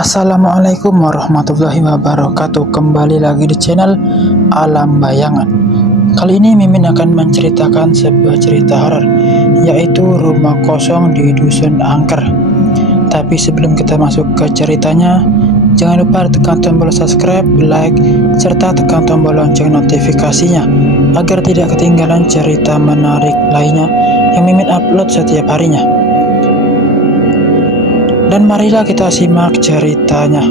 Assalamualaikum warahmatullahi wabarakatuh. Kembali lagi di channel Alam Bayangan. Kali ini Mimin akan menceritakan sebuah cerita horor, yaitu Rumah Kosong di Dusun Angker. Tapi sebelum kita masuk ke ceritanya, jangan lupa tekan tombol subscribe, like, serta tekan tombol lonceng notifikasinya agar tidak ketinggalan cerita menarik lainnya yang Mimin upload setiap harinya. Dan marilah kita simak ceritanya.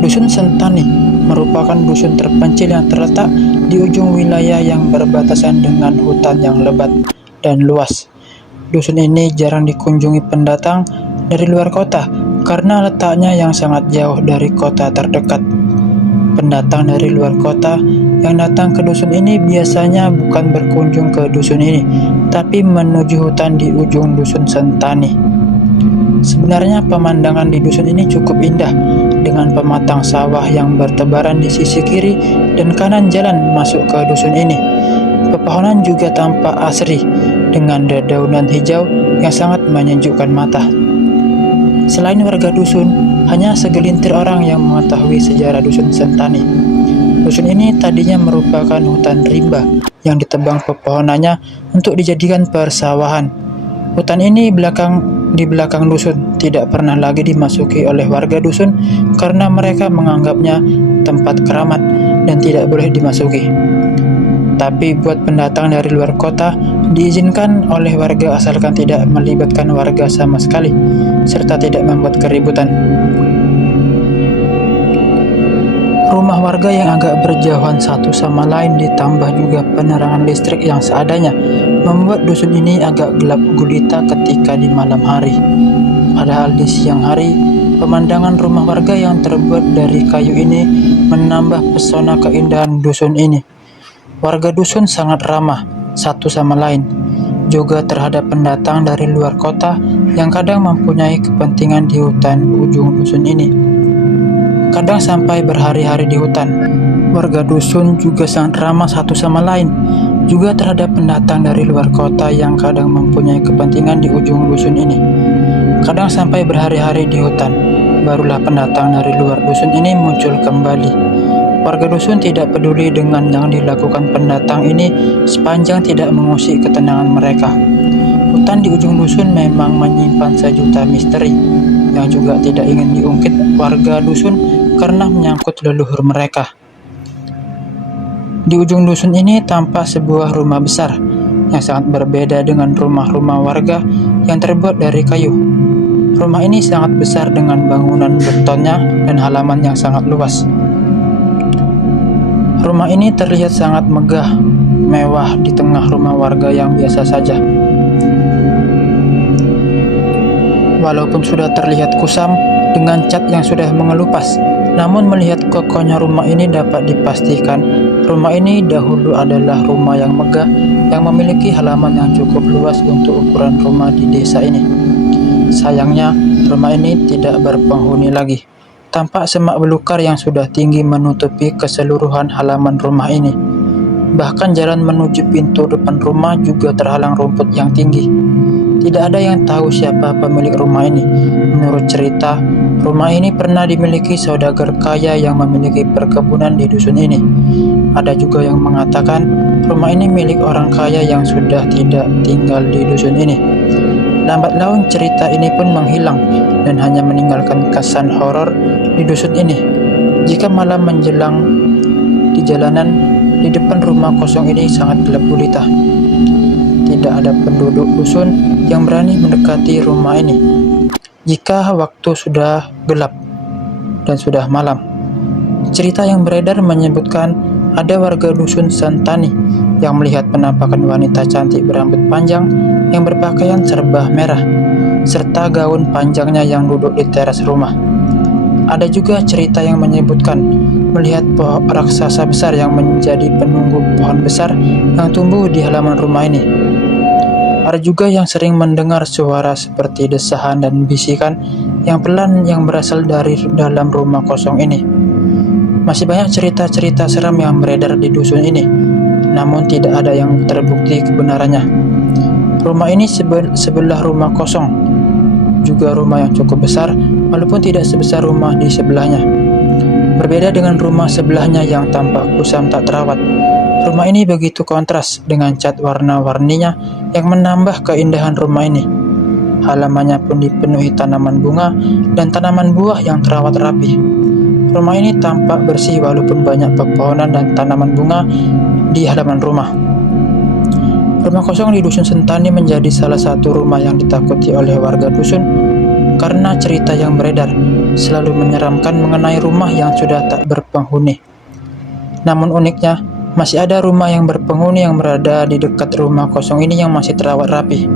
Dusun Sentani merupakan dusun terpencil yang terletak di ujung wilayah yang berbatasan dengan hutan yang lebat dan luas. Dusun ini jarang dikunjungi pendatang dari luar kota karena letaknya yang sangat jauh dari kota terdekat. Pendatang dari luar kota yang datang ke dusun ini biasanya bukan berkunjung ke dusun ini, tapi menuju hutan di ujung Dusun Sentani. Sebenarnya pemandangan di dusun ini cukup indah, dengan pematang sawah yang bertebaran di sisi kiri dan kanan jalan masuk ke dusun ini. Pepohonan juga tampak asri dengan dedaunan hijau yang sangat menyejukkan mata. Selain warga dusun, hanya segelintir orang yang mengetahui sejarah Dusun Sentani. Dusun ini tadinya merupakan hutan rimba yang ditebang pepohonannya untuk dijadikan persawahan. Hutan ini di belakang dusun tidak pernah lagi dimasuki oleh warga dusun karena mereka menganggapnya tempat keramat dan tidak boleh dimasuki. Tapi buat pendatang dari luar kota diizinkan oleh warga asalkan tidak melibatkan warga sama sekali serta tidak membuat keributan. Rumah warga yang agak berjauhan satu sama lain ditambah juga penerangan listrik yang seadanya membuat dusun ini agak gelap gulita ketika di malam hari. Padahal di siang hari, pemandangan rumah warga yang terbuat dari kayu ini menambah pesona keindahan dusun ini. Warga dusun sangat ramah satu sama lain, juga terhadap pendatang dari luar kota yang kadang mempunyai kepentingan di hutan ujung dusun ini. Kadang sampai berhari-hari di hutan. Warga dusun juga sangat ramah satu sama lain, juga terhadap pendatang dari luar kota yang kadang mempunyai kepentingan di ujung dusun ini. Kadang sampai berhari-hari di hutan, barulah pendatang dari luar dusun ini muncul kembali. Warga dusun tidak peduli dengan yang dilakukan pendatang ini sepanjang tidak mengusik ketenangan mereka. Hutan di ujung dusun memang menyimpan sejuta misteri yang juga tidak ingin diungkit warga dusun karena menyangkut leluhur mereka. Di ujung dusun ini tampak sebuah rumah besar yang sangat berbeda dengan rumah-rumah warga yang terbuat dari kayu. Rumah ini sangat besar dengan bangunan betonnya dan halaman yang sangat luas. Rumah ini terlihat sangat megah, mewah di tengah rumah warga yang biasa saja. Walaupun sudah terlihat kusam dengan cat yang sudah mengelupas, namun melihat kokohnya rumah ini dapat dipastikan rumah ini dahulu adalah rumah yang megah yang memiliki halaman yang cukup luas untuk ukuran rumah di desa ini. Sayangnya, rumah ini tidak berpenghuni lagi. Tampak semak belukar yang sudah tinggi menutupi keseluruhan halaman rumah ini. Bahkan jalan menuju pintu depan rumah juga terhalang rumput yang tinggi. Tidak ada yang tahu siapa pemilik rumah ini. Menurut cerita, rumah ini pernah dimiliki saudagar kaya yang memiliki perkebunan di dusun ini. Ada juga yang mengatakan rumah ini milik orang kaya yang sudah tidak tinggal di dusun ini. Lambat laun cerita ini pun menghilang dan hanya meninggalkan kesan horor di dusun ini. Jika malam menjelang di jalanan di depan rumah kosong ini sangat gelap gulita. Tidak ada penduduk dusun yang berani mendekati rumah ini jika waktu sudah gelap dan sudah malam. Cerita yang beredar menyebutkan ada warga dusun Sentani yang melihat penampakan wanita cantik berambut panjang yang berpakaian serba merah serta gaun panjangnya yang duduk di teras rumah. Ada juga cerita yang menyebutkan melihat pohon raksasa besar yang menjadi penunggu pohon besar yang tumbuh di halaman rumah ini. Ada juga yang sering mendengar suara seperti desahan dan bisikan yang pelan yang berasal dari dalam rumah kosong ini. Masih banyak cerita-cerita seram yang beredar di dusun ini, namun tidak ada yang terbukti kebenarannya. Rumah ini sebelah rumah kosong juga rumah yang cukup besar, walaupun tidak sebesar rumah di sebelahnya. Berbeda dengan rumah sebelahnya yang tampak kusam tak terawat. Rumah ini begitu kontras dengan cat warna-warninya yang menambah keindahan rumah ini. Halamannya pun dipenuhi tanaman bunga dan tanaman buah yang terawat rapi. Rumah ini tampak bersih walaupun banyak pepohonan dan tanaman bunga di halaman rumah. Rumah kosong di Dusun Sentani menjadi salah satu rumah yang ditakuti oleh warga dusun karena cerita yang beredar selalu menyeramkan mengenai rumah yang sudah tak berpenghuni. Namun uniknya, masih ada rumah yang berpenghuni yang berada di dekat rumah kosong ini yang masih terawat rapi.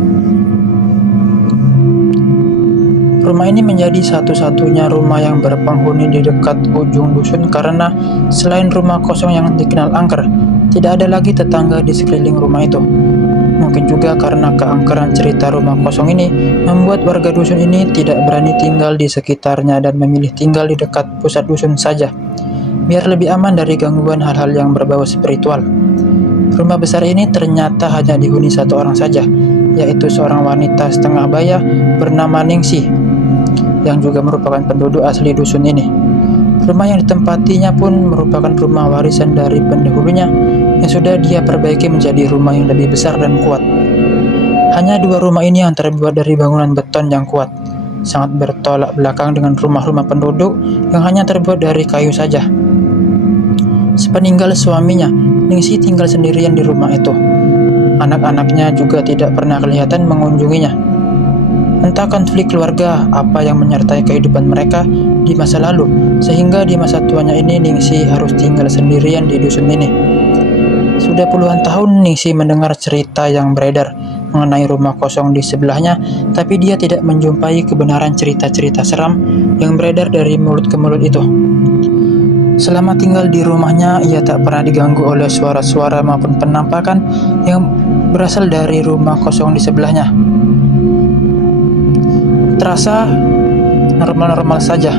Rumah ini menjadi satu-satunya rumah yang berpenghuni di dekat ujung dusun karena selain rumah kosong yang dikenal angker, tidak ada lagi tetangga di sekeliling rumah itu. Mungkin juga karena keangkeran cerita rumah kosong ini membuat warga dusun ini tidak berani tinggal di sekitarnya dan memilih tinggal di dekat pusat dusun saja, biar lebih aman dari gangguan hal-hal yang berbau spiritual. Rumah besar ini ternyata hanya dihuni satu orang saja, yaitu seorang wanita setengah baya bernama Ningsih, yang juga merupakan penduduk asli dusun ini. Rumah yang ditempatinya pun merupakan rumah warisan dari pendahulunya yang sudah dia perbaiki menjadi rumah yang lebih besar dan kuat. Hanya dua rumah ini yang terbuat dari bangunan beton yang kuat, sangat bertolak belakang dengan rumah-rumah penduduk yang hanya terbuat dari kayu saja. Sepeninggal suaminya, Ningsih tinggal sendirian di rumah itu. Anak-anaknya juga tidak pernah kelihatan mengunjunginya. Entah konflik keluarga apa yang menyertai kehidupan mereka di masa lalu, sehingga di masa tuanya ini Ningsih harus tinggal sendirian di dusun ini. Sudah puluhan tahun Ningsih mendengar cerita yang beredar mengenai rumah kosong di sebelahnya, tapi dia tidak menjumpai kebenaran cerita-cerita seram yang beredar dari mulut ke mulut itu. Selama tinggal di rumahnya, ia tak pernah diganggu oleh suara-suara maupun penampakan yang berasal dari rumah kosong di sebelahnya. Terasa normal-normal saja,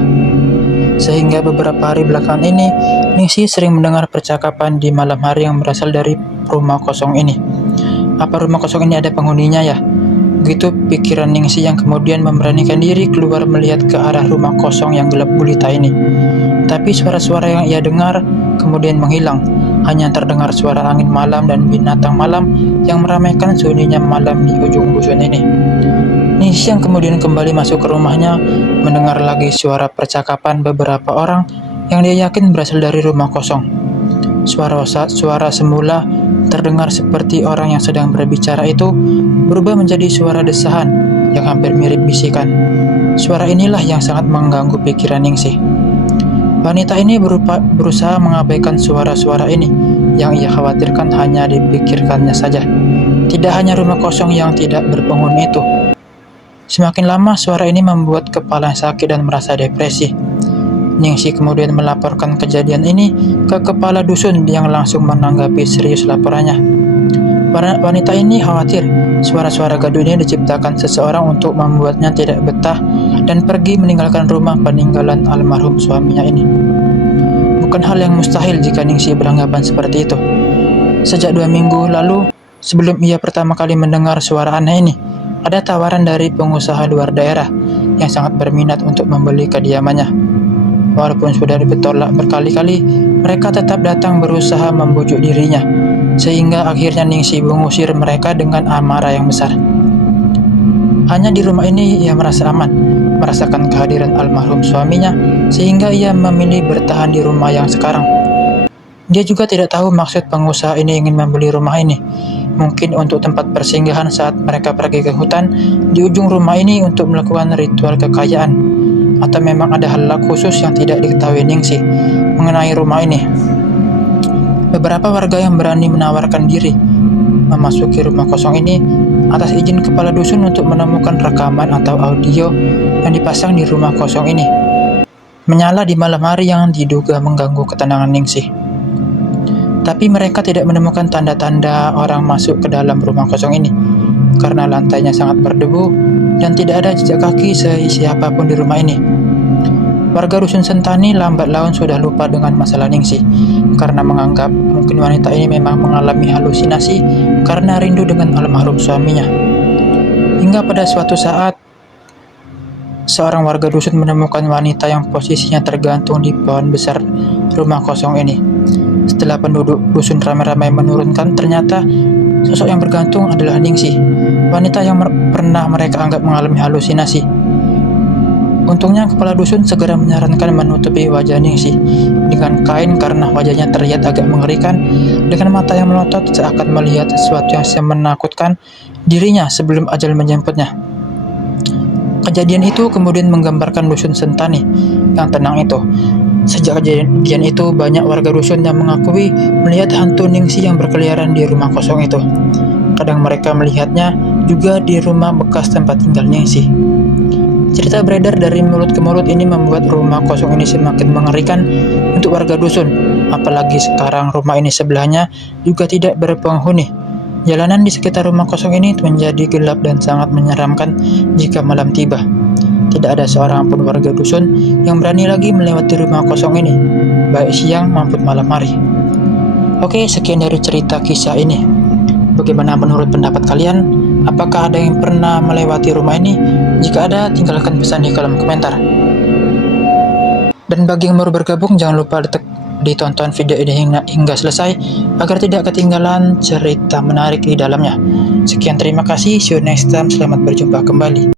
sehingga beberapa hari belakangan ini Ningsih sering mendengar percakapan di malam hari yang berasal dari rumah kosong ini. Apa rumah kosong ini ada penghuninya ya? Begitu pikiran Ningsih yang kemudian memberanikan diri keluar melihat ke arah rumah kosong yang gelap gulita ini. Tapi suara-suara yang ia dengar kemudian menghilang. Hanya terdengar suara angin malam dan binatang malam yang meramaikan sunyinya malam di ujung dusun ini. Ningsih yang kemudian kembali masuk ke rumahnya mendengar lagi suara percakapan beberapa orang yang dia yakin berasal dari rumah kosong. Suara semula terdengar seperti orang yang sedang berbicara itu berubah menjadi suara desahan yang hampir mirip bisikan. Suara inilah yang sangat mengganggu pikiran Ningsih. Wanita ini berusaha mengabaikan suara-suara ini yang ia khawatirkan hanya dipikirkannya saja. Tidak hanya rumah kosong yang tidak berpenghuni itu. Semakin lama suara ini membuat kepala sakit dan merasa depresi. Ningsih kemudian melaporkan kejadian ini ke kepala dusun yang langsung menanggapi serius laporannya. Wanita ini khawatir suara-suara gaduh ini diciptakan seseorang untuk membuatnya tidak betah dan pergi meninggalkan rumah peninggalan almarhum suaminya ini. Bukan hal yang mustahil jika Ningsih beranggapan seperti itu. Sejak 2 minggu lalu, sebelum ia pertama kali mendengar suara aneh ini, ada tawaran dari pengusaha luar daerah yang sangat berminat untuk membeli kediamannya. Walaupun sudah ditolak berkali-kali, mereka tetap datang berusaha membujuk dirinya, sehingga akhirnya Ningsih mengusir mereka dengan amarah yang besar. Hanya di rumah ini ia merasa aman, merasakan kehadiran almarhum suaminya, sehingga ia memilih bertahan di rumah yang sekarang. Dia juga tidak tahu maksud pengusaha ini ingin membeli rumah ini. Mungkin untuk tempat persinggahan saat mereka pergi ke hutan di ujung rumah ini untuk melakukan ritual kekayaan. Atau memang ada hal khusus yang tidak diketahui Ningsih mengenai rumah ini. Beberapa warga yang berani menawarkan diri memasuki rumah kosong ini atas izin kepala dusun untuk menemukan rekaman atau audio yang dipasang di rumah kosong ini, menyala di malam hari yang diduga mengganggu ketenangan Ningsih. Tapi mereka tidak menemukan tanda-tanda orang masuk ke dalam rumah kosong ini karena lantainya sangat berdebu dan tidak ada jejak kaki siapapun di rumah ini. Warga Dusun Sentani lambat laun sudah lupa dengan masalah Ningsih karena menganggap mungkin wanita ini memang mengalami halusinasi karena rindu dengan almarhum suaminya. Hingga pada suatu saat, seorang warga dusun menemukan wanita yang posisinya tergantung di pohon besar rumah kosong ini. Setelah penduduk dusun ramai-ramai menurunkan, ternyata sosok yang bergantung adalah Ningsih, wanita yang pernah mereka anggap mengalami halusinasi. Untungnya kepala dusun segera menyarankan menutupi wajah Ningsih dengan kain karena wajahnya terlihat agak mengerikan, dengan mata yang melotot seakan melihat sesuatu yang menakutkan dirinya sebelum ajal menjemputnya. Kejadian itu kemudian menggambarkan dusun Sentani yang tenang itu. Sejak kejadian itu, banyak warga dusun yang mengakui melihat hantu Ningsih yang berkeliaran di rumah kosong itu. Kadang mereka melihatnya juga di rumah bekas tempat tinggal Ningsih. Cerita beredar dari mulut ke mulut ini membuat rumah kosong ini semakin mengerikan untuk warga dusun. Apalagi sekarang rumah ini sebelahnya juga tidak berpenghuni. Jalanan di sekitar rumah kosong ini menjadi gelap dan sangat menyeramkan jika malam tiba. Tidak ada seorang pun warga dusun yang berani lagi melewati rumah kosong ini, baik siang maupun malam hari. Oke, sekian dari cerita kisah ini. Bagaimana menurut pendapat kalian? Apakah ada yang pernah melewati rumah ini? Jika ada, tinggalkan pesan di kolom komentar. Dan bagi yang baru bergabung, jangan lupa ditonton video ini hingga selesai agar tidak ketinggalan cerita menarik di dalamnya. Sekian, terima kasih. See you next time. Selamat berjumpa kembali.